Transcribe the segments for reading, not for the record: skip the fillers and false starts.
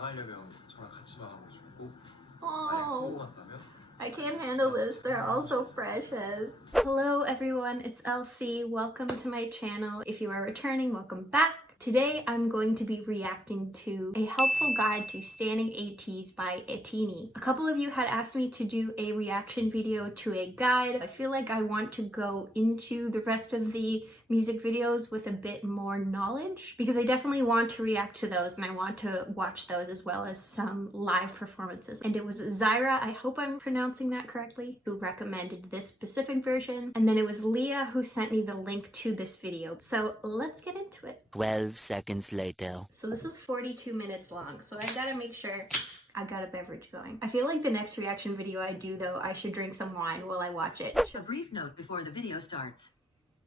나가려면 저랑 같이 나가가지고 만약 Oh, 성공한다면 I can't handle this. They're all so precious. Hello everyone, it's Elsie. Welcome to my channel. If you are returning, welcome back. Today I'm going to be reacting to a helpful guide to standing ATEEZ by ETINI. A couple of you had asked me to do a reaction video to a guide. I feel like I want to go into the rest of the music videos with a bit more knowledge because I definitely want to react to those and I want to watch those as well as some live performances. And it was Zyrah, I hope I'm pronouncing that correctly, who recommended this specific version. And then it was Liya who sent me the link to this video. So let's get into it. 12 seconds later. So this is 42 minutes long, so I gotta make sure I got a beverage going. I feel like the next reaction video I do though, I should drink some wine while I watch it. A brief note before the video starts.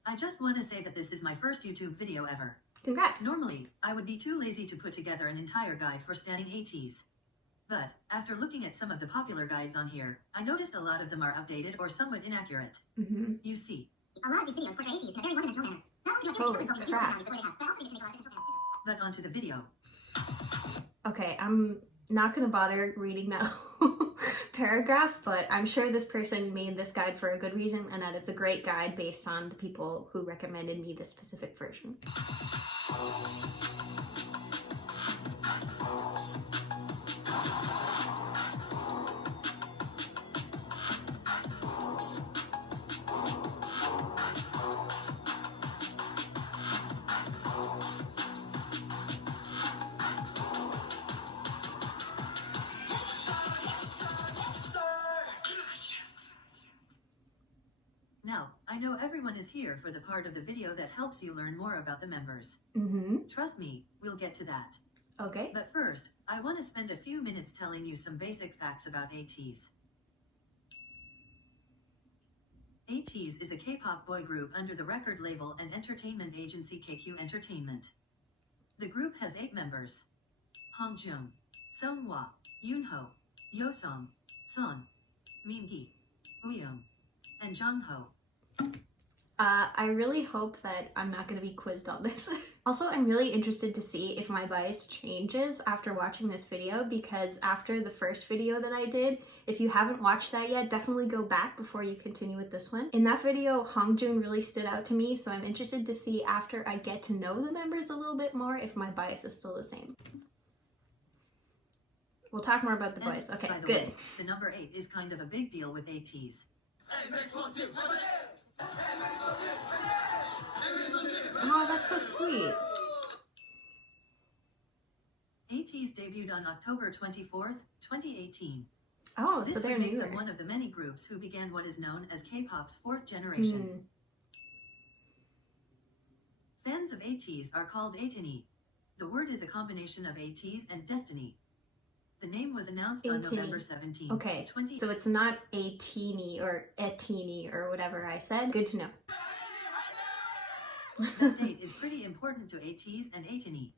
I just want to say that this is my first YouTube video ever. Congrats! Normally, I would be too lazy to put together an entire guide for standing ATEEZ. But, after looking at some of the popular guides on here, I noticed a lot of them are outdated or somewhat inaccurate. You see. A lot of these videos portray ATEEZ in a very one-dimensional manner. Not only do I Holy think the crap. personalities the way they have, but also they make a lot of potential fans. But onto the video. Okay, I'm not gonna bother reading that whole paragraph, but I'm sure this person made this guide for a good reason and that it's a great guide based on the people who recommended me this specific version. Now, I know everyone is here for the part of the video that helps you learn more about the members. Trust me, we'll get to that. Okay. But first, I want to spend a few minutes telling you some basic facts about ATEEZ. ATEEZ is a K-pop boy group under the record label and entertainment agency KQ Entertainment. The group has 8 members: Hongjoong, Seonghwa, Yunho, Yeosang, Mingi, Wooyoung, and Jongho. I really hope that I'm not going to be quizzed on this. Also, I'm really interested to see if my bias changes after watching this video because after the first video that I did, if you haven't watched that yet, definitely go back before you continue with this one. In that video, Hongjoong really stood out to me, so I'm interested to see after I get to know the members a little bit more if my bias is still the same. We'll talk more about the boys. Okay, by the good. way, the number 8 is kind of a big deal with ATEEZ. Oh, that's so sweet. ATEEZ debuted on October 24th, 2018. Oh, This so they're would make newer. them one of the many groups who began what is known as K-pop's 4th generation. Fans of ATEEZ are called ATEEZ. The word is a combination of ATEEZ and destiny. The name was announced on ATEEZ. November 17, Okay, 20. so it's not ATEEZ or ETINI or whatever I said. Good to know. That date is pretty important to ATEEZ and ATEEZ.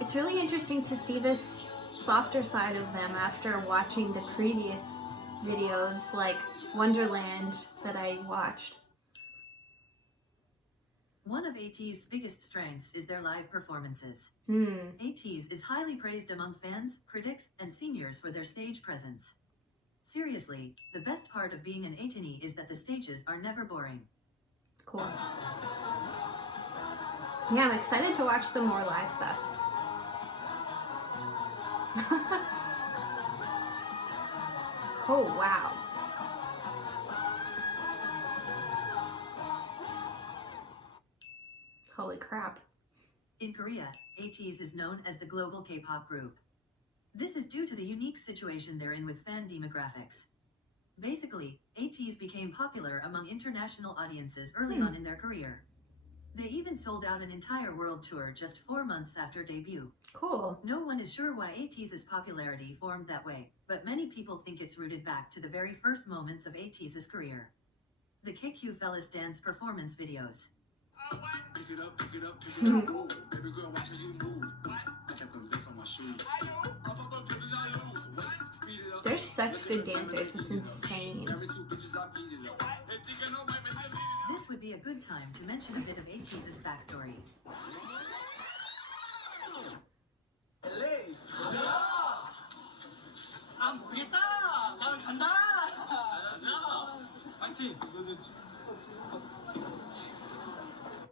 It's really interesting to see this softer side of them after watching the previous videos like Wonderland that I watched. One of ATEEZ's biggest strengths is their live performances. ATEEZ is highly praised among fans, critics, and seniors for their stage presence. Seriously, the best part of being an ATEEZ is that the stages are never boring. Cool. Yeah, I'm excited to watch some more live stuff. Oh, wow. Holy crap. In Korea, ATEEZ is known as the global K-pop group. This is due to the unique situation they're in with fan demographics. Basically, ATEEZ became popular among international audiences early on in their career. They even sold out an entire world tour just 4 months after debut. Cool. No one is sure why ATEEZ's popularity formed that way, but many people think it's rooted back to the very first moments of ATEEZ's career. The KQ Fellas dance performance videos. They're such good dancers. It's insane. This would be a good time to mention a bit of ATEEZ's backstory.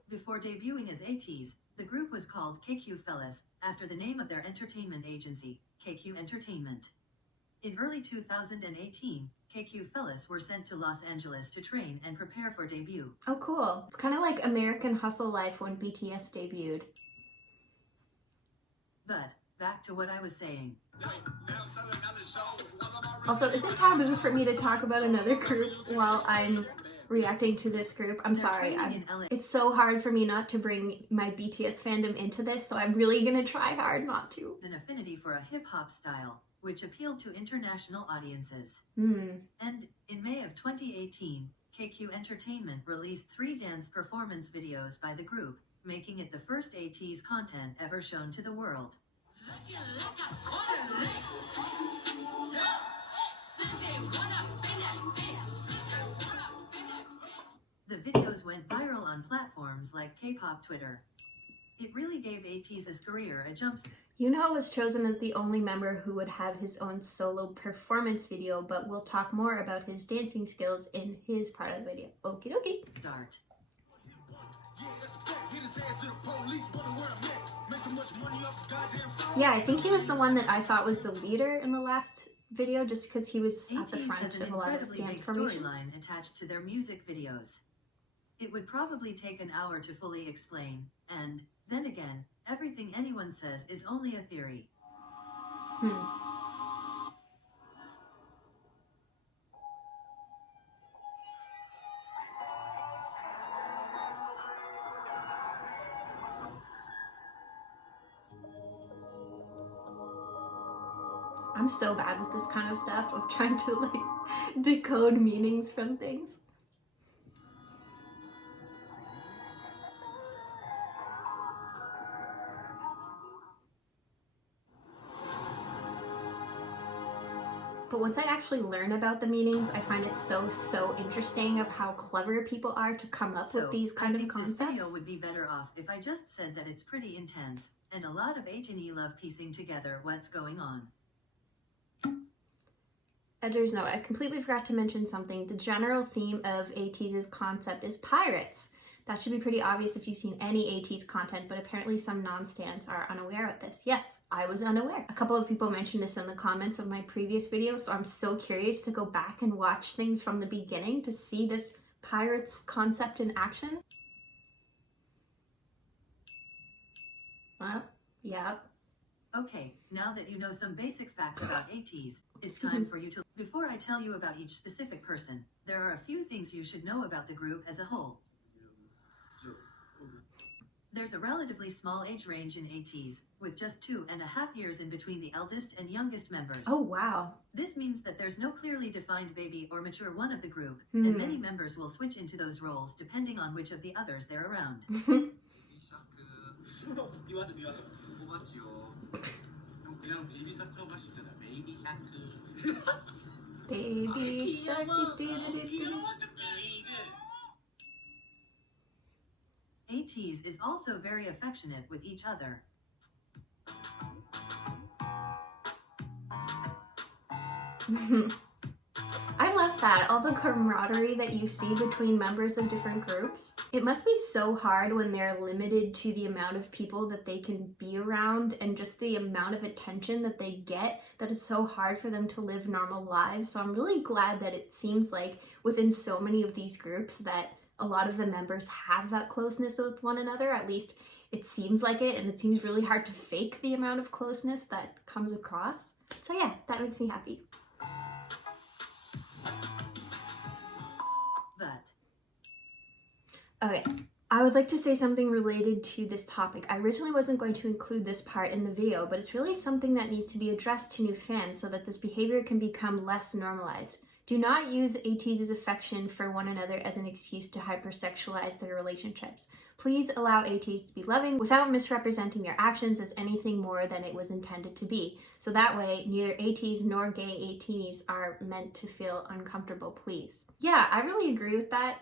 Before debuting as ATEEZ, the group was called KQ Fellas, after the name of their entertainment agency, KQ Entertainment. In early 2018, KQ Fellas were sent to Los Angeles to train and prepare for debut. Oh, cool. It's kind of like American Hustle life when BTS debuted. But, back to what I was saying. Also, is it taboo for me to talk about another group while I'm reacting to this group? I'm sorry. It's so hard for me not to bring my BTS fandom into this, so I'm really gonna try hard not to. An affinity for a hip-hop style, which appealed to international audiences. Hmm. And, in May of 2018, KQ Entertainment released 3 dance performance videos by the group, making it the first ATEEZ content ever shown to the world. The videos went viral on platforms like K-pop Twitter. It really gave ATEEZ's career a jump. Yunho was chosen as the only member who would have his own solo performance video, but we'll talk more about his dancing skills in his part of the video. Okie dokie. Start. Yeah, I think he was the one that I thought was the leader in the last video, just because he was at the ATEEZ front has an of a lot of incredibly dance big formations. storyline attached to their music videos. It would probably take an hour to fully explain, and, then again, everything anyone says is only a theory. I'm so bad with this kind of stuff, of trying to like decode meanings from things. But once I actually learn about the meanings, I find it so interesting of how clever people are to come up with these kind of concepts. This video would be better off if I just said that it's pretty intense, and a lot of ETINI love piecing together what's going on. Editor's note, I completely forgot to mention something. The general theme of ATEEZ's concept is pirates. That should be pretty obvious if you've seen any ATEEZ content, but apparently some non-stans are unaware of this. Yes, I was unaware. A couple of people mentioned this in the comments of my previous video, so I'm so curious to go back and watch things from the beginning to see this pirates concept in action. Well, yeah. Okay, now that you know some basic facts about ATEEZ, it's time for you to... Before I tell you about each specific person, there are a few things you should know about the group as a whole. There's a relatively small age range in ATEEZ, with just 2.5 years in between the eldest and youngest members. Oh, wow. This means that there's no clearly defined baby or mature one of the group, and many members will switch into those roles depending on which of the others they're around. Baby shark, ATEEZ is also very affectionate with each other. I love that, all the camaraderie that you see between members of different groups. It must be so hard when they're limited to the amount of people that they can be around and just the amount of attention that they get, that it's so hard for them to live normal lives. So I'm really glad that it seems like within so many of these groups that a lot of the members have that closeness with one another. At least it seems like it, and it seems really hard to fake the amount of closeness that comes across. So yeah, that makes me happy. Okay, I would like to say something related to this topic. I originally wasn't going to include this part in the video, but it's really something that needs to be addressed to new fans so that this behavior can become less normalized. Do not use ATEEZ's affection for one another as an excuse to hypersexualize their relationships. Please allow ATEEZ to be loving without misrepresenting their actions as anything more than it was intended to be. So that way, neither ATEEZ nor gay ATEEZ are meant to feel uncomfortable, please. Yeah, I really agree with that.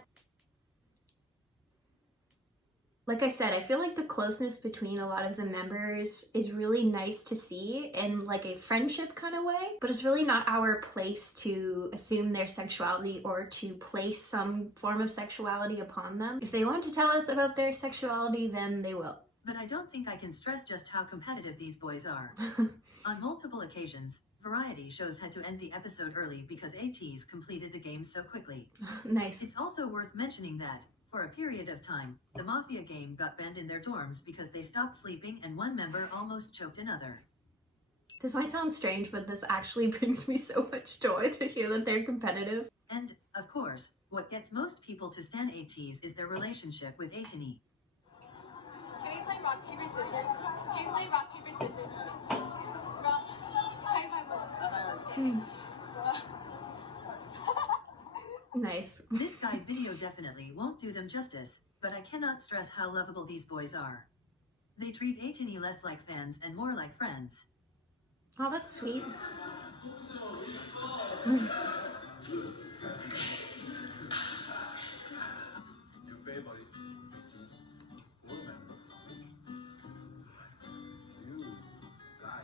Like I said, I feel like the closeness between a lot of the members is really nice to see in like a friendship kind of way, but it's really not our place to assume their sexuality or to place some form of sexuality upon them. If they want to tell us about their sexuality, then they will. But I don't think I can stress just how competitive these boys are. On multiple occasions, variety shows had to end the episode early because ATEEZ completed the game so quickly. Nice. It's also worth mentioning that, for a period of time, the Mafia game got banned in their dorms because they stopped sleeping and one member almost choked another. This might sound strange, but this actually brings me so much joy to hear that they're competitive. And, of course, what gets most people to stan ATEEZ is their relationship with ETINI. Can we play rock, paper, scissors? Can we play rock, paper, scissors? Rock, paper, Nice. This guide video definitely won't do them justice, but I cannot stress how lovable these boys are. They treat ETINI less like fans and more like friends. Oh, that's sweet. Your favorite woman. You guy.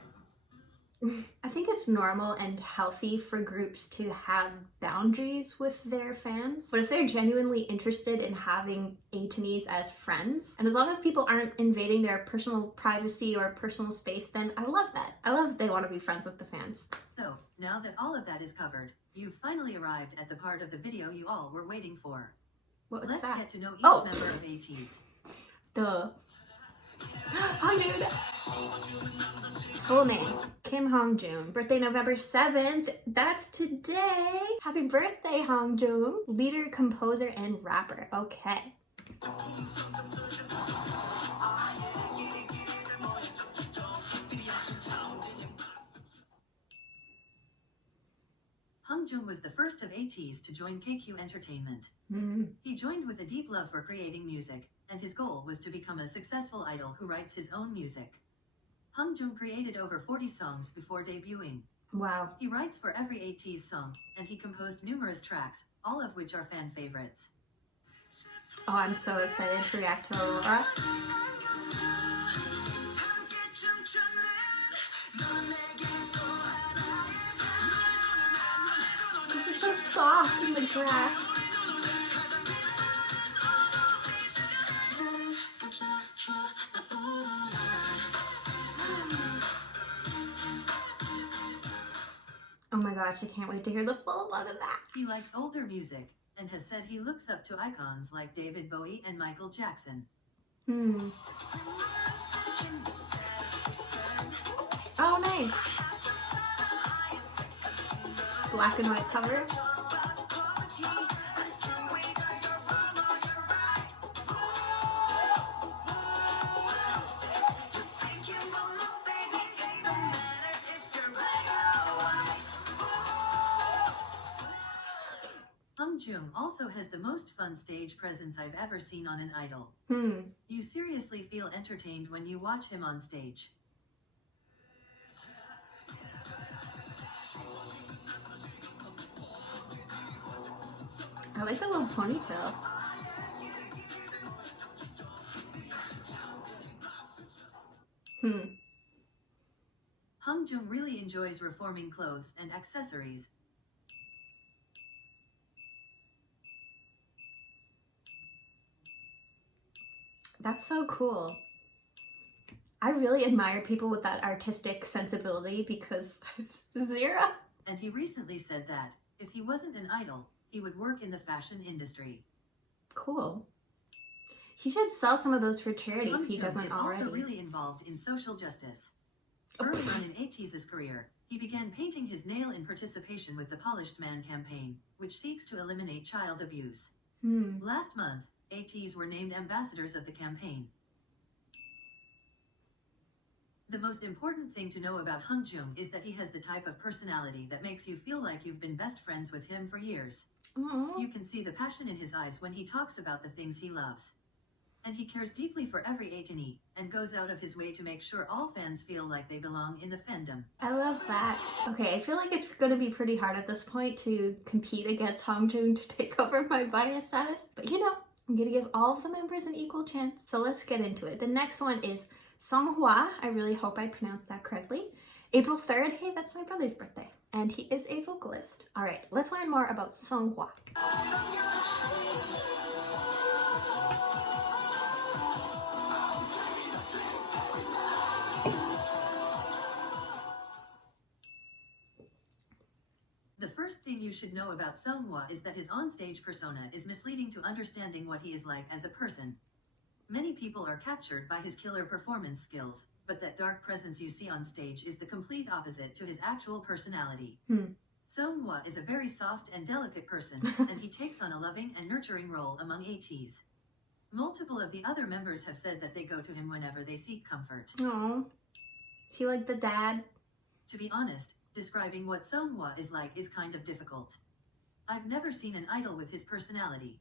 I think it's normal and healthy for groups to have boundaries with their fans, but if they're genuinely interested in having ATEEZ as friends, and as long as people aren't invading their personal privacy or personal space, then I love that. I love that they want to be friends with the fans. So, now that all of that is covered, you've finally arrived at the part of the video you all were waiting for. What's Let's that? get to know each Oh. member of ATEEZ. Duh. I knew that. Full name, Kim Hongjoong. Birthday November 7th. That's today. Happy birthday, Hongjoong. Leader, composer, and rapper. Okay. Hongjoong was the first of ATEEZ to join KQ Entertainment. He joined with a deep love for creating music, and his goal was to become a successful idol who writes his own music. Hongjoong created over 40 songs before debuting. Wow. He writes for every ATEEZ song, and he composed numerous tracks, all of which are fan favorites. Oh, I'm so excited to react to Aurora. This is so soft in the grass. Oh my gosh, I can't wait to hear the full one of that. He likes older music, and has said he looks up to icons like David Bowie and Michael Jackson. Oh, nice. Black and white cover. Hongjoong also has the most fun stage presence I've ever seen on an idol. You seriously feel entertained when you watch him on stage. I like the little ponytail. Hongjoong really enjoys reforming clothes and accessories. That's so cool. I really admire people with that artistic sensibility because zyrah. And he recently said that, if he wasn't an idol, he would work in the fashion industry. Cool. He should sell some of those for charity if he Hongjoong doesn't is already. also really involved in social justice. Early on in ATEEZ's career, he began painting his nail in participation with the Polished Man campaign, which seeks to eliminate child abuse. Last month, ATEEZ were named ambassadors of the campaign. The most important thing to know about Hongjoong is that he has the type of personality that makes you feel like you've been best friends with him for years. Aww. You can see the passion in his eyes when he talks about the things he loves. And he cares deeply for every ATEEZ and goes out of his way to make sure all fans feel like they belong in the fandom. I love that. Okay, I feel like it's going to be pretty hard at this point to compete against Hongjoong to take over my bias status. But you know, I'm going to give all of the members an equal chance. So let's get into it. The next one is Seonghwa. I really hope I pronounced that correctly. April 3rd. Hey, that's my brother's birthday. And he is a vocalist. All right, let's learn more about Seonghwa. The first thing you should know about Seonghwa is that his onstage persona is misleading to understanding what he is like as a person. Many people are captured by his killer performance skills, but that dark presence you see on stage is the complete opposite to his actual personality. Seonghwa is a very soft and delicate person, and he takes on a loving and nurturing role among ATEEZ. Multiple of the other members have said that they go to him whenever they seek comfort. Aww. Is he like the dad? To be honest, describing what Seonghwa is like is kind of difficult. I've never seen an idol with his personality.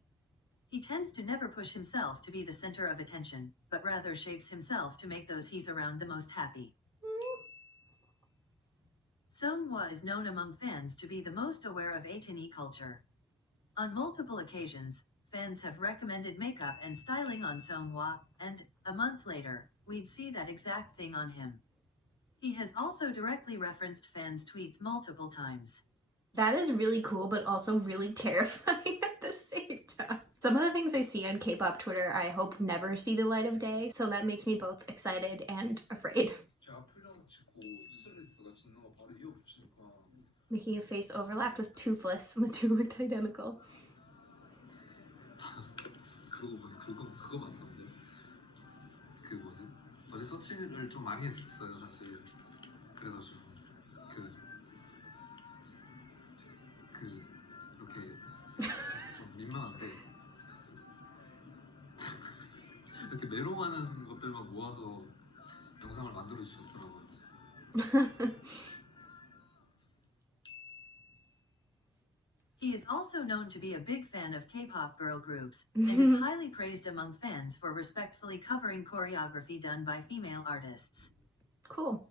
He tends to never push himself to be the center of attention, but rather shapes himself to make those he's around the most happy. Seonghwa is known among fans to be the most aware of ATEEZ culture. On multiple occasions, fans have recommended makeup and styling on Seonghwa, and, a month later, we'd see that exact thing on him. He has also directly referenced fans' tweets multiple times. That is really cool, but also really terrifying at the same time. Some of the things I see on K-pop Twitter, I hope never see the light of day, so that makes me both excited and afraid. Making a face overlapped with toothless, and the two looked identical. 그거 맞던데. 그 뭐지? 어제 서치를 좀 많이 했었어요 사실. 그래가지고 이렇게 좀 민망한데 이렇게 메로 많은 것들만 모아서 영상을 만들어 주셨더라고요. He is also known to be a big fan of K-pop girl groups, and is highly praised among fans for respectfully covering choreography done by female artists. Cool.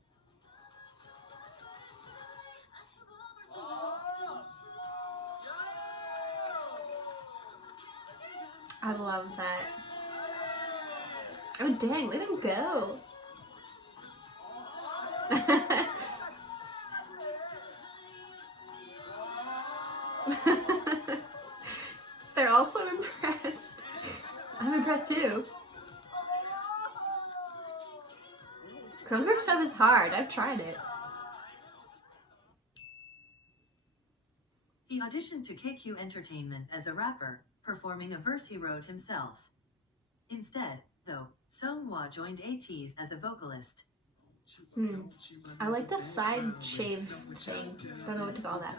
I love that. Oh dang, let him go. They're also impressed. I'm impressed too. Girl group stuff is hard. I've tried it. He auditioned to KQ Entertainment as a rapper, performing a verse he wrote himself. Instead, though, Seonghwa joined ATEEZ as a vocalist. I like the side shave thing. Don't know what to call that.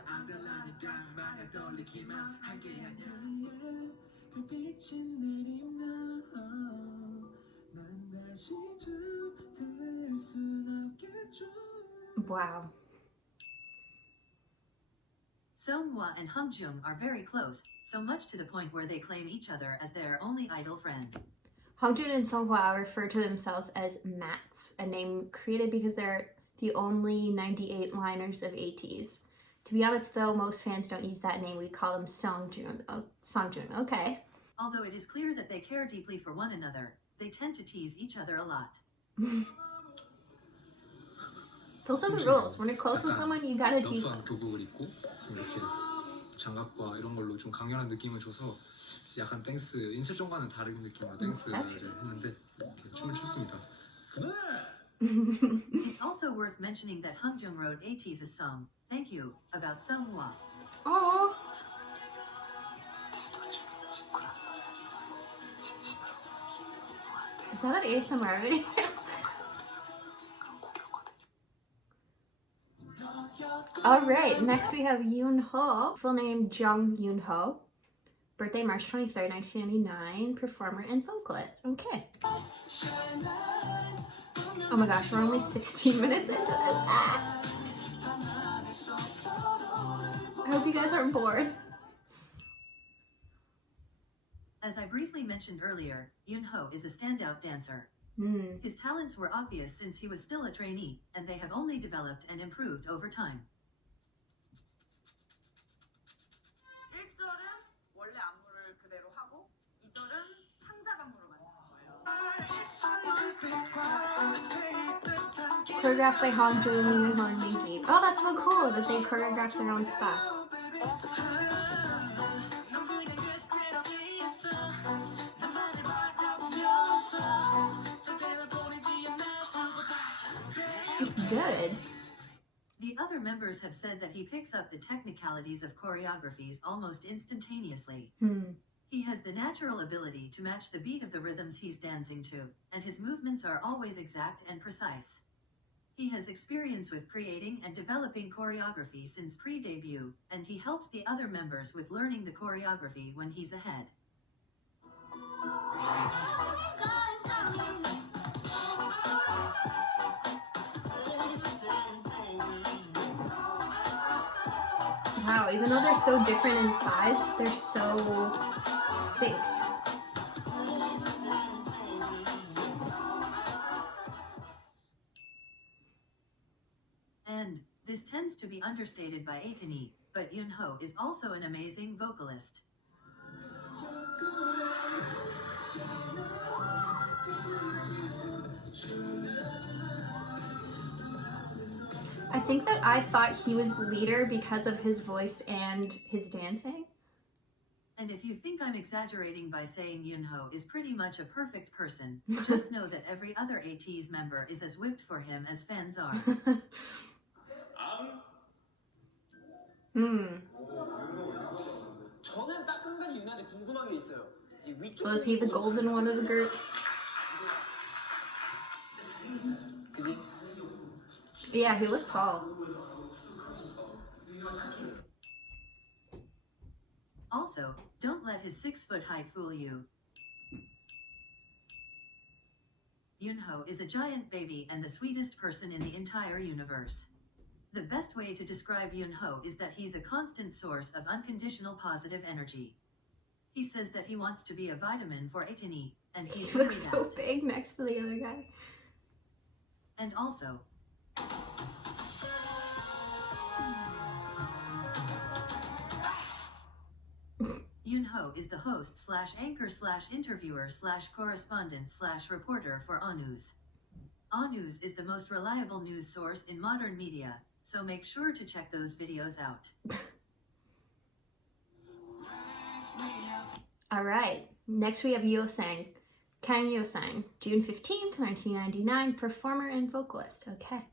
Wow. Seonghwa and Hongjoong are very close, so much to the point where they claim each other as their only idol friend. Hongjoong and Seonghwa refer to themselves as Mats, a name created because they're the only 98 liners of ATEEZ. To be honest though, most fans don't use that name. We call them Seongjun. Oh, Seongjun, okay. Although it is clear that they care deeply for one another, they tend to tease each other a lot. Those are the rules. When you're close with someone, you gotta tease them. 교복을 입고 이렇게 장갑과 이런 걸로 좀 강렬한 느낌을 줘서 약간 댄스 인슬종과는 다른 느낌으로 댄스를 했는데 이렇게 춤을 췄습니다. It's also worth mentioning that Hongjoong wrote ATEEZ's song, Thank You, about Seonghwa. Oh. Is that an ASMR video? Alright, next we have Yunho, full name Yunho. Birthday March 23rd, 1999. Performer and vocalist. Okay. Oh my gosh, we're only 16 minutes into this. Ah. I hope you guys aren't bored. As I briefly mentioned earlier, Yunho is a standout dancer. His talents were obvious since he was still a trainee, and they have only developed and improved over time. 1절은 원래 안무를 그대로 하고 2절은 창작 안무로 만든 거예요. Choreographed by Hongjoong, Yunho, and Mingi. Oh, that's so cool that they choreographed their own stuff. It's good. The other members have said that he picks up the technicalities of choreographies almost instantaneously. He has the natural ability to match the beat of the rhythms he's dancing to, and his movements are always exact and precise. He has experience with creating and developing choreography since pre-debut, and he helps the other members with learning the choreography when he's ahead. Wow, even though they're so different in size, they're so synced. And this tends to be understated by ATEEZ, but Yunho is also an amazing vocalist. I think that I thought he was the leader because of his voice and his dancing. And if you think I'm exaggerating by saying Yunho is pretty much a perfect person, just know that every other ATEEZ member is as whipped for him as fans are. 저는 딱 한 가지 윤한테 궁금한 게 있어요. So is he the golden one of the group? 그지? Yeah, he looked tall. Also, don't let his 6-foot height fool you. Yunho is a giant baby and the sweetest person in the entire universe. The best way to describe Yunho is that he's a constant source of unconditional positive energy. He says that he wants to be a vitamin for ETINI, and he's He looks really so that. big next to the other guy. And also, Yunho is the host / anchor / interviewer / correspondent / reporter for ATEEZ. ATEEZ is the most reliable news source in modern media, so make sure to check those videos out. Alright, next we have Yeosang. Kang Yeosang, June 15th, 1999, performer and vocalist. Okay.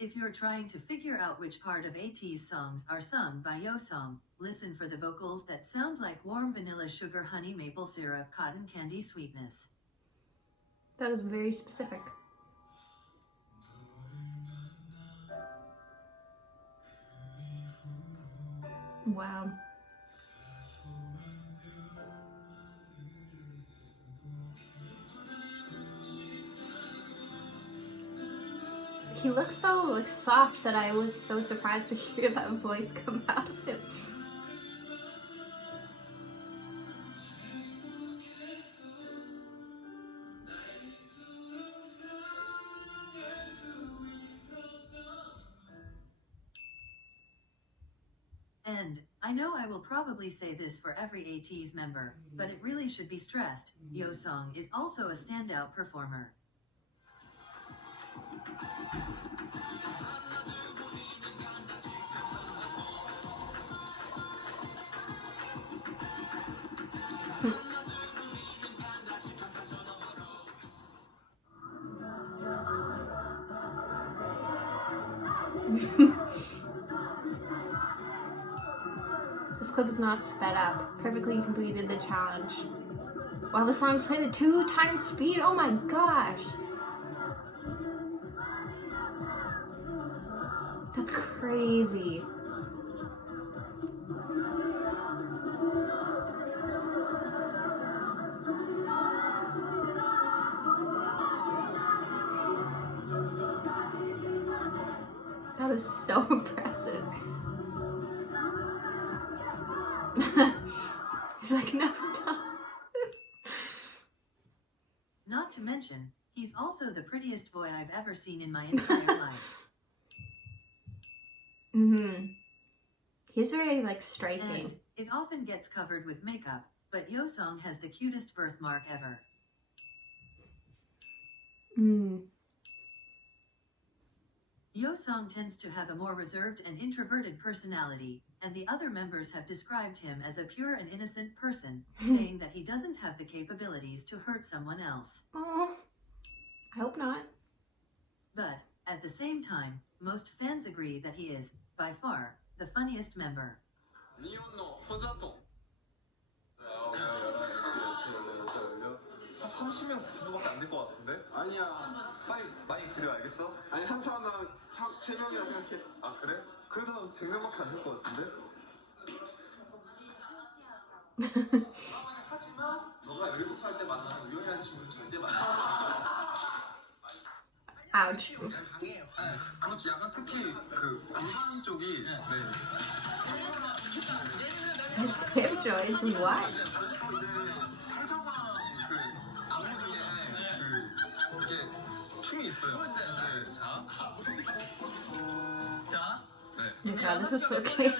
If you're trying to figure out which part of ATEEZ songs are sung by Yeosang, listen for the vocals that sound like warm vanilla sugar honey maple syrup cotton candy sweetness. That is very specific. Wow. He looks so like soft that I was so surprised to hear that voice come out of him. And, I know I will probably say this for every ATEEZ member, but it really should be stressed, Yeosang is also a standout performer. This clip is not sped up. Perfectly completed the challenge. Wow, the song's played at 2 times speed. Oh my gosh. That's crazy. That is so impressive. He's like, no, stop. Not to mention, he's also the prettiest boy I've ever seen in my entire life. He's very, like, striking. And it often gets covered with makeup, but Yeosang has the cutest birthmark ever. Yeosang tends to have a more reserved and introverted personality, and the other members have described him as a pure and innocent person, saying that he doesn't have the capabilities to hurt someone else. Oh, I hope not. But, at the same time, most fans agree that he is, by far, the funniest member. 니온노 호자동. 30명 정도밖에 안 될 것 같은데? 아니야. 빨리 많이 그려 알겠어? 아니 한 사람당 3명이라 생각해. 아 그래? 그래도 100명밖에 안 될 것 같은데? 하지만 너가 17살 때 만나는 우연한 친구는 절대 만나지 않아. Ouch. 강해요. 그렇죠. 약간 특히 그 일반 쪽이 His hip joints, what? 해적왕 그 나무 중에 그 이게 춤이 있어요. 네, 자. 네. Oh my god, this is so chaotic.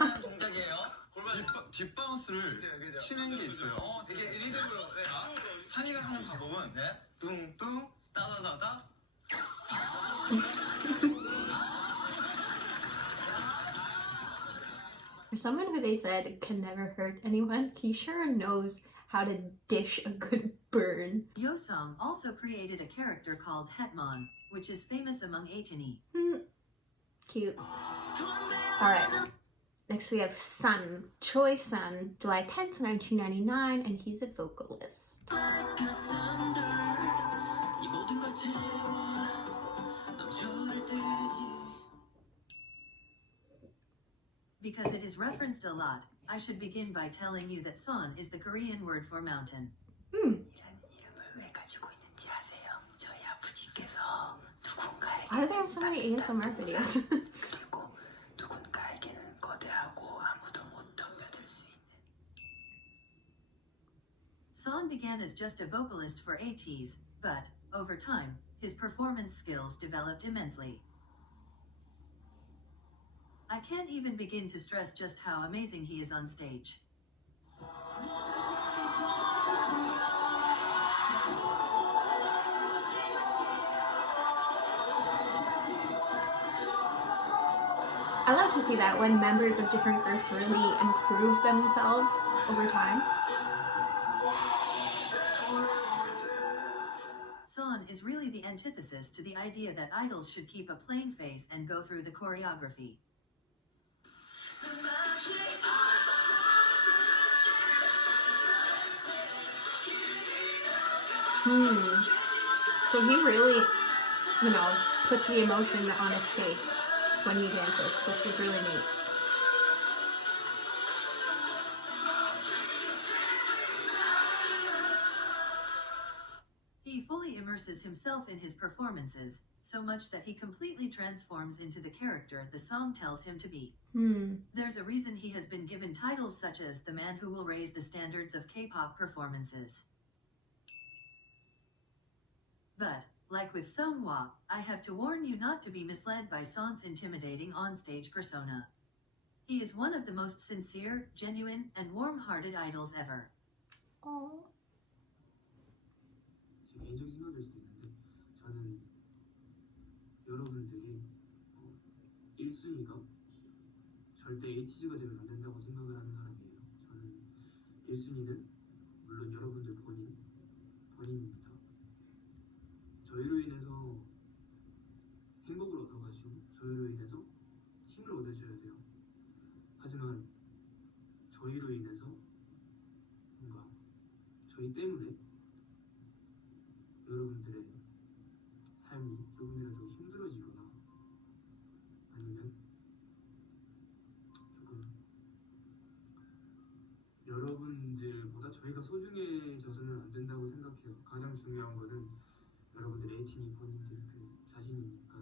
뒷바운스를 치는 게 있어요. 이게 리듬으로. 자, 산이가 하는 방법은 뚱뚱 따다다다. For someone who they said can never hurt anyone, he sure knows how to dish a good burn. Yeosang also created a character called Hetman, which is famous among ATEEZ. Cute. Alright. Next we have Sun, Choi Sun, July 10th, 1999, and he's a vocalist. Because it is referenced a lot, I should begin by telling you that Son is the Korean word for mountain. Why do they have so many ASMR videos? Son began as just a vocalist for ATEEZ, but, over time, his performance skills developed immensely. I can't even begin to stress just how amazing he is on stage. I love to see that when members of different groups really improve themselves over time. Son is really the antithesis to the idea that idols should keep a plain face and go through the choreography. So he really, puts the emotion on his face when he dances, which is really neat. He fully immerses himself in his performances, so much that he completely transforms into the character the song tells him to be. There's a reason he has been given titles such as the man who will raise the standards of K-pop performances. But, like with Seonghwa, I have to warn you not to be misled by Son's intimidating onstage persona. He is one of the most sincere, genuine, and warm-hearted idols ever. 제 개인적인 생각일 수도 있는데 저는 여러분들이 1순위가 절대 에이티즈가 되면 안 된다고 생각을 하는 사람이에요. 저는 1순위는 물론 여러분들 본인입니다. 저희로 인해서 행복을 얻어가시고 저희로 인해서 힘을 얻으셔야 돼요. 하지만 저희로 인해서 뭔가 저희 때문에 여러분들의 삶이 조금이라도 힘들어지거나 아니면 조금 여러분들보다 저희가 소중해져서는 안 된다고 생각해요. 가장 중요한 거는 여러분들 에이티니 본인들 그 자신이니까.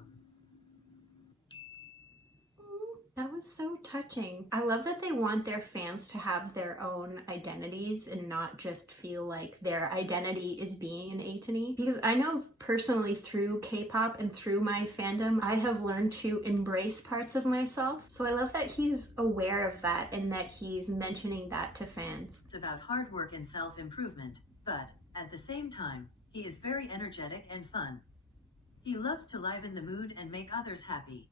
That was so touching. I love that they want their fans to have their own identities and not just feel like their identity is being an ATEEZ. Because I know personally through K-pop and through my fandom, I have learned to embrace parts of myself. So I love that he's aware of that and that he's mentioning that to fans. It's about hard work and self-improvement, but at the same time, he is very energetic and fun. He loves to liven the mood and make others happy.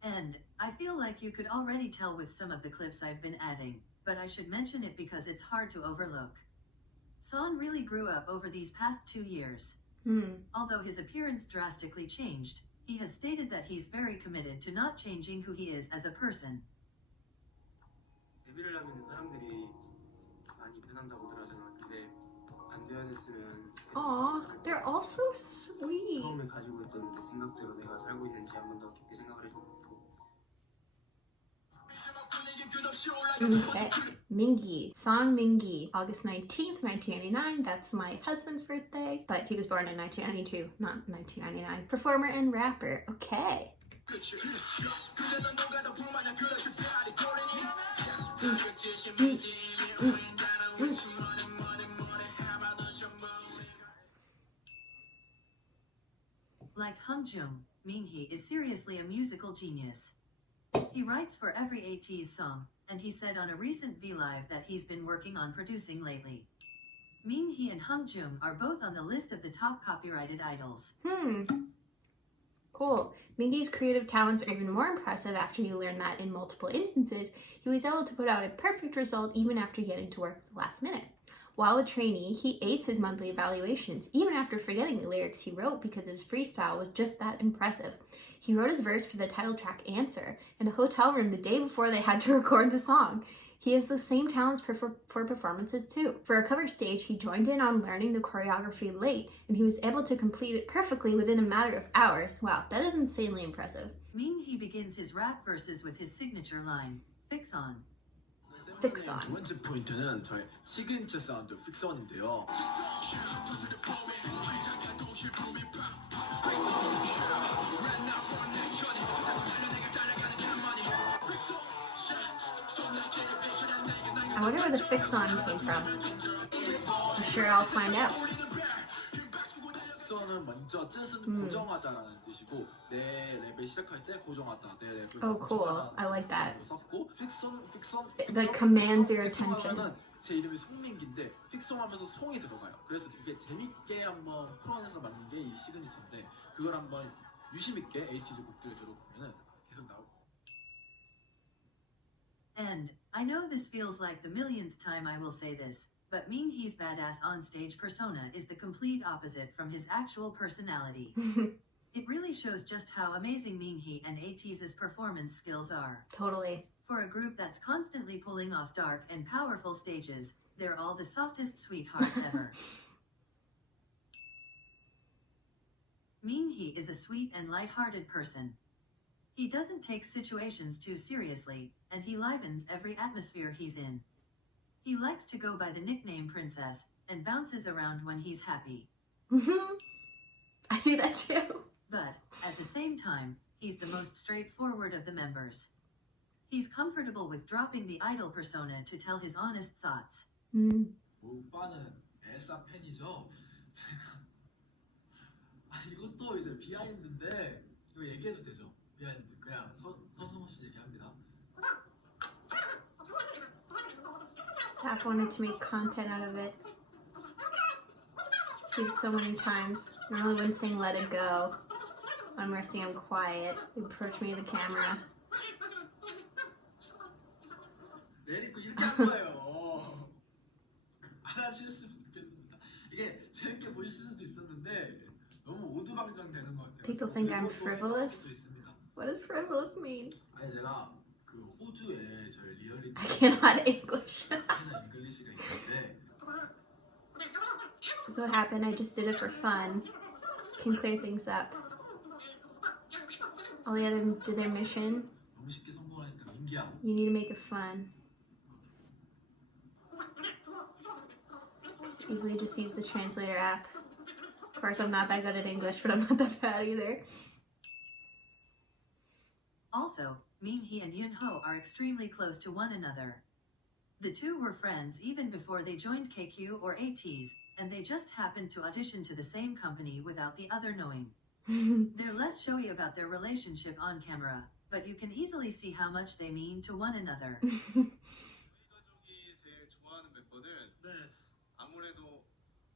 And I feel like you could already tell with some of the clips I've been adding, but I should mention it because it's hard to overlook. Son really grew up over these past 2 years. Although his appearance drastically changed, he has stated that he's very committed to not changing who he is as a person. 데뷔를 하면 사람들이 많이 변한다고들 하잖아. 근데 안 변했으면 Aw, they're all so sweet. 처음에 가지고 있던 그 생각대로 내가 살고 있는지 한 번 더 깊게 생각을 해주고. Okay. Mingi. Song Mingi. August 19th, 1999. That's my husband's birthday. But he was born in 1992, not 1999. Performer and rapper. Okay. Like Hongjoong, Mingi is seriously a musical genius. He writes for every ATEEZ song, and he said on a recent V-Live that he's been working on producing lately. Mingi and Hongjoong are both on the list of the top copyrighted idols. Cool. Mingi's creative talents are even more impressive after you learn that in multiple instances, he was able to put out a perfect result even after getting to work at the last minute. While a trainee, he aced his monthly evaluations, even after forgetting the lyrics he wrote because his freestyle was just that impressive. He wrote his verse for the title track Answer in a hotel room the day before they had to record the song. He has those same talents for performances too. For a cover stage, he joined in on learning the choreography late, and he was able to complete it perfectly within a matter of hours. Wow, that is insanely impressive. Mingi begins his rap verses with his signature line, Fix On. Fix On. 두 번째 포인트는 저의 시그니처 사운드 Fix On인데요. I wonder where the Fix On came from. I'm sure I'll find out. 픽서는 먼저 뜻은 고정하다라는 뜻이고 내 랩을 시작할 때 고정하다. 내 랩을 Oh, cool. I like that. 썼고 픽선 That commands your attention. 제 이름이 송민기인데 픽성하면서 송이 들어가요. 그래서 되게 재밌게 한번 풀어내서 만든 게 이 시그니처인데 그걸 한번 유심 있게 에이티즈 곡들을 들어보면은 계속 나오고. And I know this feels like the millionth time I will say this, but Mingi's badass on-stage persona is the complete opposite from his actual personality. It really shows just how amazing Mingi and ATEEZ's performance skills are. Totally. For a group that's constantly pulling off dark and powerful stages, they're all the softest sweethearts ever. Mingi is a sweet and light-hearted person. He doesn't take situations too seriously, and he livens every atmosphere he's in. He likes to go by the nickname Princess, and bounces around when he's happy. I do that too. But, at the same time, he's the most straightforward of the members. He's comfortable with dropping the idol persona to tell his honest thoughts. 오빠는 엘사 팬이죠? 이것도 이제 비하인드인데 이거 얘기해도 되죠? 비하인드 그냥 서슴없이 얘기합니다. Staff wanted to make content out of it. Did so many times. Normally when saying let it go. When we're saying I'm quiet, you approach me to the camera. 레디코 이렇게 한 거예요. 알아주셨으면 좋겠습니다. 이게 재밌게 보실 수도 있었는데 너무 오두방정 되는 것 같아요. People think I'm frivolous? What does frivolous mean? 아니 제가 그 호주에 저희 리얼리티 I cannot English. 하는 잉글리시가 있는데 This is what happened. I just did it for fun. Can clear things up. All the others did their mission. 너무 쉽게 성공하니까 민기야. You need to make it fun. Easily just use the translator app. Of course, I'm not that good at English, but I'm not that bad either. Also, Mingi and Yunho are extremely close to one another. The two were friends even before they joined KQ or ATEEZ, and they just happened to audition to the same company without the other knowing. They're less showy about their relationship on camera, but you can easily see how much they mean to one another. 가족이 제일 좋아하는 멤버는 네. 아무래도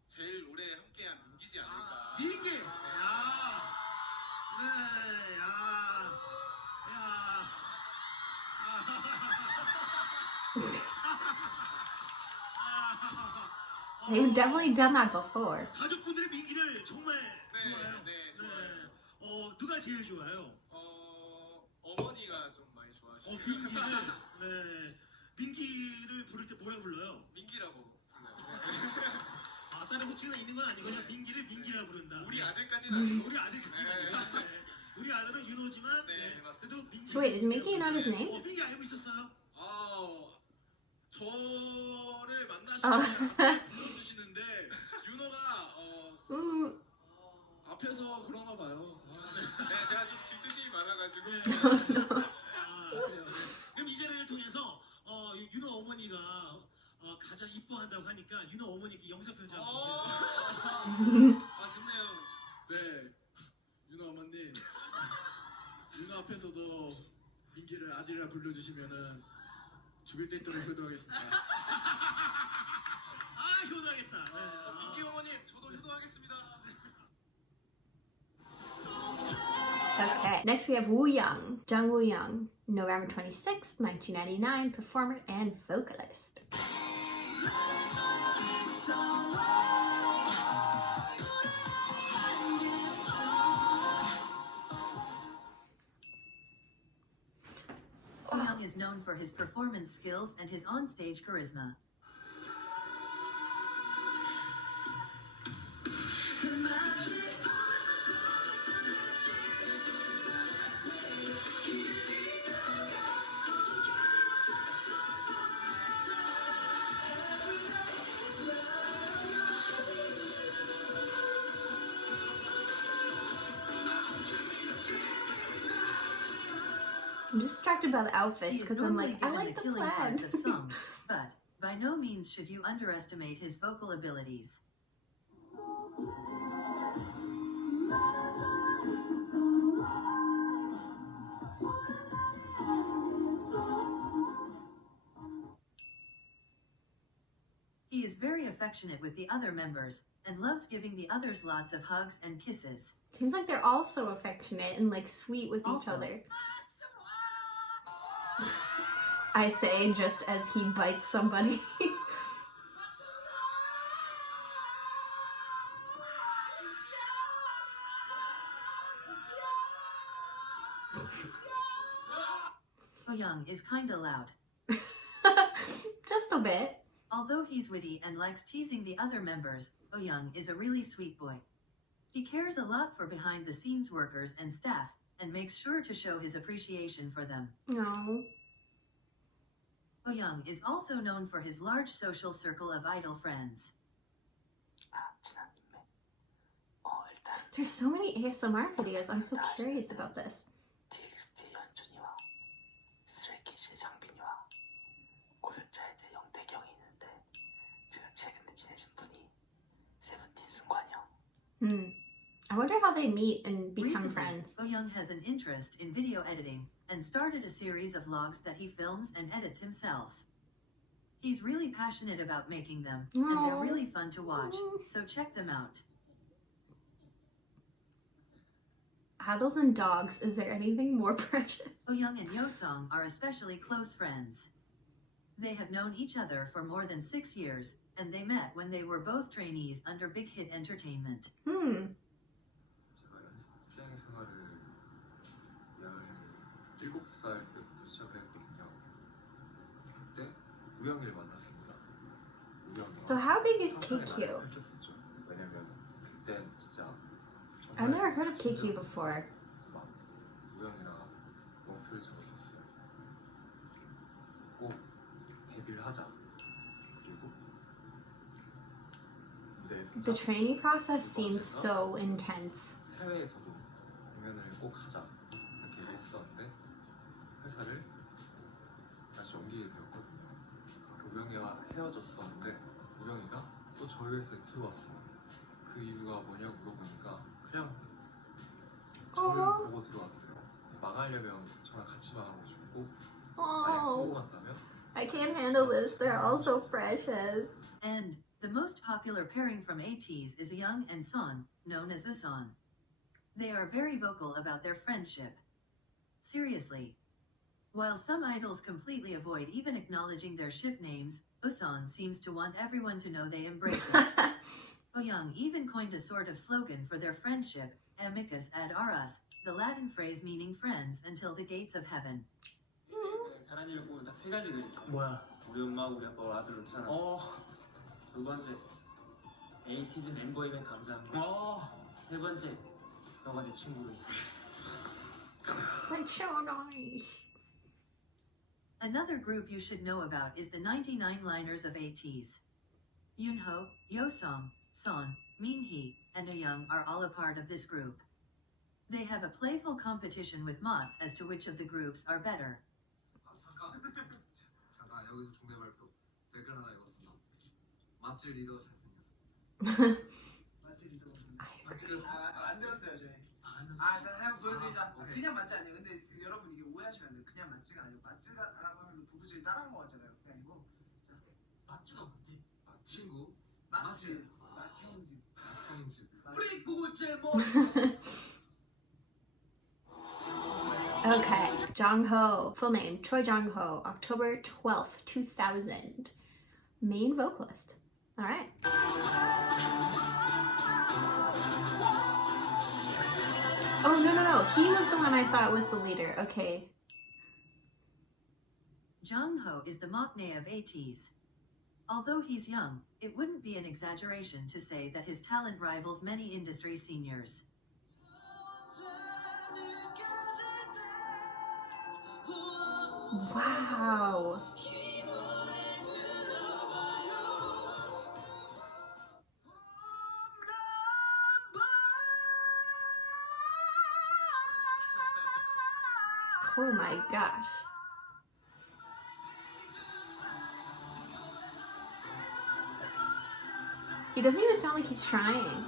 제일 오래 함께한 민기지 않을까. 민기. 야. 네. 야. They've definitely done that before. 가족분들의 민기를 정말 좋아해요. 네, 좋아요. 누가 제일 좋아요? 어머니가 좀 많이 좋아하시고. 민기를 네. 민기를 부를 때 뭐라고 불러요? 민기라고 불러요. 아, 다른 호칭이 있는 건 아니고 그냥 민기를 민기라 부른다. 우리 아들까지는 아니고. 우리 아들까지는 아니고. 네. 우리 아들은 윤호지만 네, 네. 맞습니다. 그래도 민기. So wait, is Mingi not his name? 민기 알고 있었어요? 저를 만나시면 불러주시는데 윤호가 앞에서 그런가 봐요. 네, 제가 좀 질투심이 많아가지고. 그래요. 그럼 이 자리를 통해서 윤호 어머니가 가장 이뻐한다고 하니까 윤호 어머니께 영상 편지 한번 보내주세요. 아, 좋네요. 네, 윤호 어머님, 윤호 앞에서도 민기를 아들이라 불러주시면은 죽일 때 있도록 효도하겠습니다. 아, 효도하겠다. 네. 민기 어머님, 저도 효도하겠습니다. Okay. Next we have Wooyoung, Wooyoung, November 26th, 1999, performer and vocalist. Wooyoung is known for his performance skills and his on-stage charisma. I'm just distracted by the He outfits is because I'm normally like, I given like the killing plaid. parts of songs, but by no means should you underestimate his vocal abilities. He is very affectionate with the other members and loves giving the others lots of hugs and kisses. Seems like they're all so affectionate and like sweet with each Also- other. I say just as he bites somebody. Wooyoung is kinda loud. Just a bit. Although he's witty and likes teasing the other members, Wooyoung is a really sweet boy. He cares a lot for behind-the-scenes workers and staff, and makes sure to show his appreciation for them. No. Wooyoung is also known for his large social circle of idol friends. There's so many ASMR videos. I'm so curious about this. TXT 현준이와 스트레이키즈의 장빈이와 고득자에 대해 영태경이 있는데 제가 최근에 친해진 분이 세븐틴 승관이요. I wonder how they meet and become Recently, friends. Wooyoung has an interest in video editing and started a series of vlogs that he films and edits himself. He's really passionate about making them, and they're Aw. really fun to watch, so check them out. Idols and dogs. Is there anything more precious? Wooyoung and Yeosang are especially close friends. They have known each other for more than 6 years, and they met when they were both trainees under Big Hit Entertainment. 제가 스양 생활을 약 7살 때부터 시작을 했거든요. 그때 우영이를 만났습니다. 우영이와 So how big is 상상의 KQ? 나를 펼쳤었죠. I've never heard of KQ before. 막 우영이랑 목표를 잡았었어요. 꼭 데뷔를 하자. 그리고 무대에서 The training process seems so intense. 해외에서도 공연을 꼭 하자 이렇게 얘기했었는데 회사를 다시 옮기게 되었거든요. 그 우영이와 헤어졌었는데 우영이가 또 저희 회사에 들어왔어요. 그 이유가 뭐냐고 물어보니까 그냥 저를 보고 들어왔대요. 망하려면 저랑 같이 망하고 싶고 만약 Oh, 성공한다면 I can't handle this. They're all so precious. And the most popular pairing from ATEEZ is Wooyoung and Son, known as Yeosang. They are very vocal about their friendship. Seriously. While some idols completely avoid even acknowledging their ship names, Yeosang seems to want everyone to know they embrace it. Wooyoung even coined a sort of slogan for their friendship, amicus ad auras, the Latin phrase meaning friends until the gates of heaven. 잘한 일을 보면 딱 세 가지가 있어. 뭐야? 우리 엄마, 우리 아빠, 아들 사랑. 두 번째, 에이티즈 멤버임에 감사합니다. 세 번째, 너가 내 친구로 있어. That's so nice. Another group you should know about is the 99liners of ATEEZ. Yunho, Yeosang, Son, Mingi, and Wooyoung are all a part of this group. They have a playful competition with mods as to which of the groups are better. 잠깐 여기서 중대 발표. 댓글 하나 읽었습니다. 맛집 리더 잘생겼어. 안 들었어요 저희. 자 한번 보여드리자. 그냥 맛지 아니에요. 근데 여러분 이게 오해하시면 안 돼요. 그냥 맛지가 아니고 맛지가라고 하면 부부질 따라한 거 같잖아요. 그게 아니고 맛지가 뭔데? 친구. 맛지, 맛형집, 맛형집. 우리 구구질 뭐. Okay, Jongho, full name Choi Jongho, October 12th, 2000. Main vocalist. All right. Oh, no. He was the one I thought was the leader. Okay. Jongho is the maknae of ATEEZ. Although he's young, it wouldn't be an exaggeration to say that his talent rivals many industry seniors. Wow. Oh my gosh. He doesn't even sound like he's trying.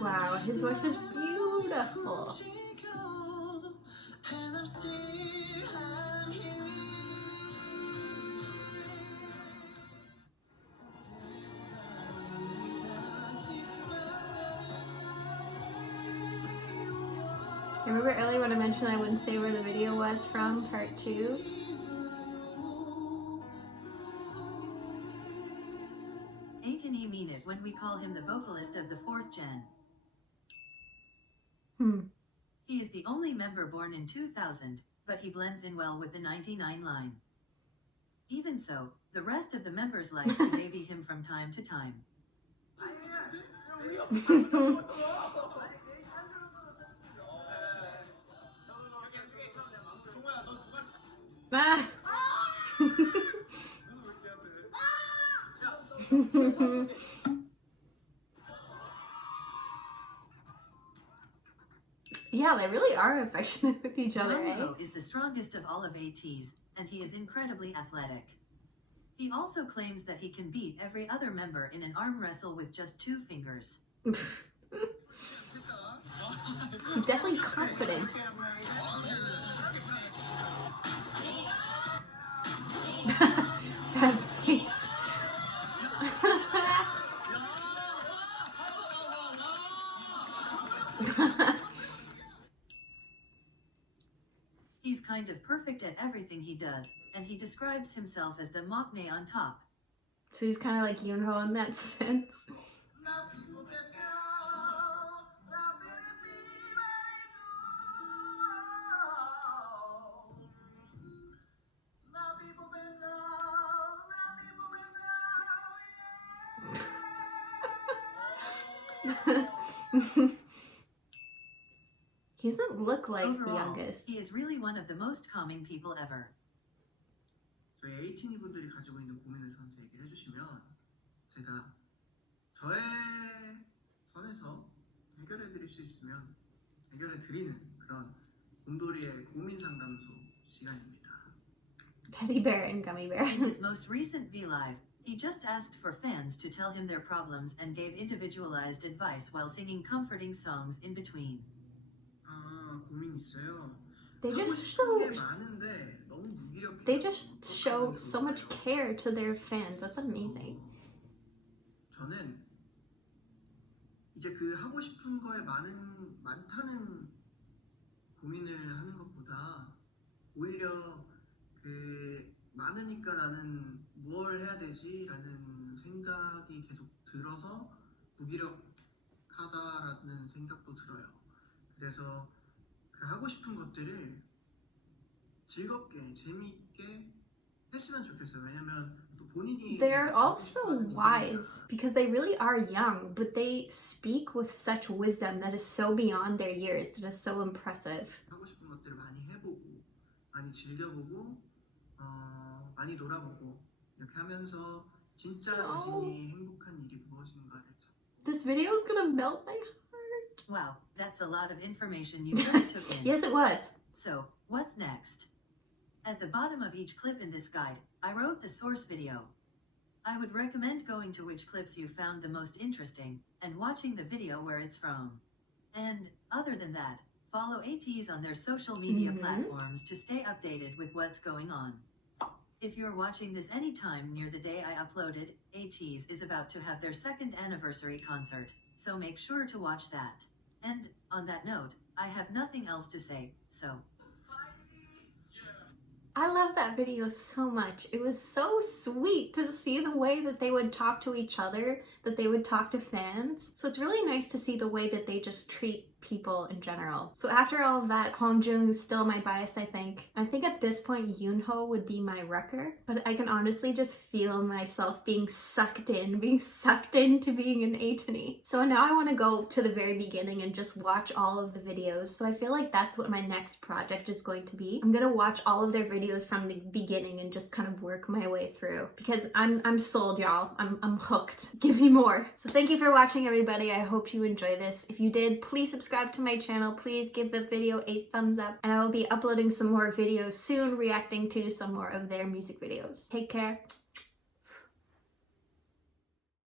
Wow, his voice is beautiful. Remember earlier when I mentioned I wouldn't say where the video was from, part 2? ATEEZ mean it when we call him the vocalist of the 4th gen. He is the only member born in 2000, but he blends in well with the 99 line. Even so, the rest of the members like to baby him from time to time. Ah. Yeah, they really are affectionate with each other, eh? Jongho is the strongest of all of ATEEZ, and he is incredibly athletic. He also claims that he can beat every other member in an arm wrestle with just 2 fingers. He's definitely confident. That face. He's kind of perfect at everything he does, and he describes himself as the maknae on top. So he's kind of like Yunho in that sense. He doesn't look like the Overall, youngest. he is really one of the most calming people ever. 저희 에이티니 분들이 가지고 있는 고민을 저한테 얘기를 해주시면 제가 저의 선에서 해결해 드릴 수 있으면 해결해 드리는 그런 곰돌이의 고민 상담소 시간입니다. Teddy bear and gummy bear. In his most recent V-Live, he just asked for fans to tell him their problems and gave individualized advice while singing comforting songs in between. 고민 있어요. They just show so much care to their fans. That's amazing. 저는 이제 그 하고 싶은 거에 많다는 고민을 하는 것보다 오히려 그 많으니까 나는 무엇을 해야 되지라는 생각이 계속 들어서 무기력하다라는 생각도 들어요. 그래서 그 하고 싶은 것들을 즐겁게 재미있게 했으면 좋겠어요. 왜냐면 또 본인이 They're also wise because they really are young, but they speak with such wisdom that is so beyond their years. That is so impressive. 하고 싶은 것들을 많이 해보고 많이 즐겨보고 많이 놀아보고 이렇게 하면서 진짜 자신이 행복한 일이 무엇인가를 This video is gonna melt my heart. Wow, that's a lot of information you really took in. Yes, it was. So, what's next? At the bottom of each clip in this guide, I wrote the source video. I would recommend going to which clips you found the most interesting and watching the video where it's from. And, other than that, follow ATEEZ on their social media platforms to stay updated with what's going on. If you're watching this anytime near the day I uploaded, ATEEZ is about to have their 2nd anniversary concert, so make sure to watch that. And, on that note, I have nothing else to say, so... I love that video so much. It was so sweet to see the way that they would talk to each other, that they would talk to fans. So it's really nice to see the way that they just treat people in general. So after all of that, Hongjoong is still my bias, I think. I think at this point, Yunho would be my wrecker, but I can honestly just feel myself being sucked into being an ATEEZ. So now I want to go to the very beginning and just watch all of the videos. So I feel like that's what my next project is going to be. I'm gonna watch all of their videos from the beginning and just kind of work my way through because I'm sold, y'all. I'm hooked. Give me more. So thank you for watching, everybody. I hope you enjoy this. If you did, please subscribe to my channel. Please give the video a thumbs up, and I will be uploading some more videos soon, reacting to some more of their music videos. Take care.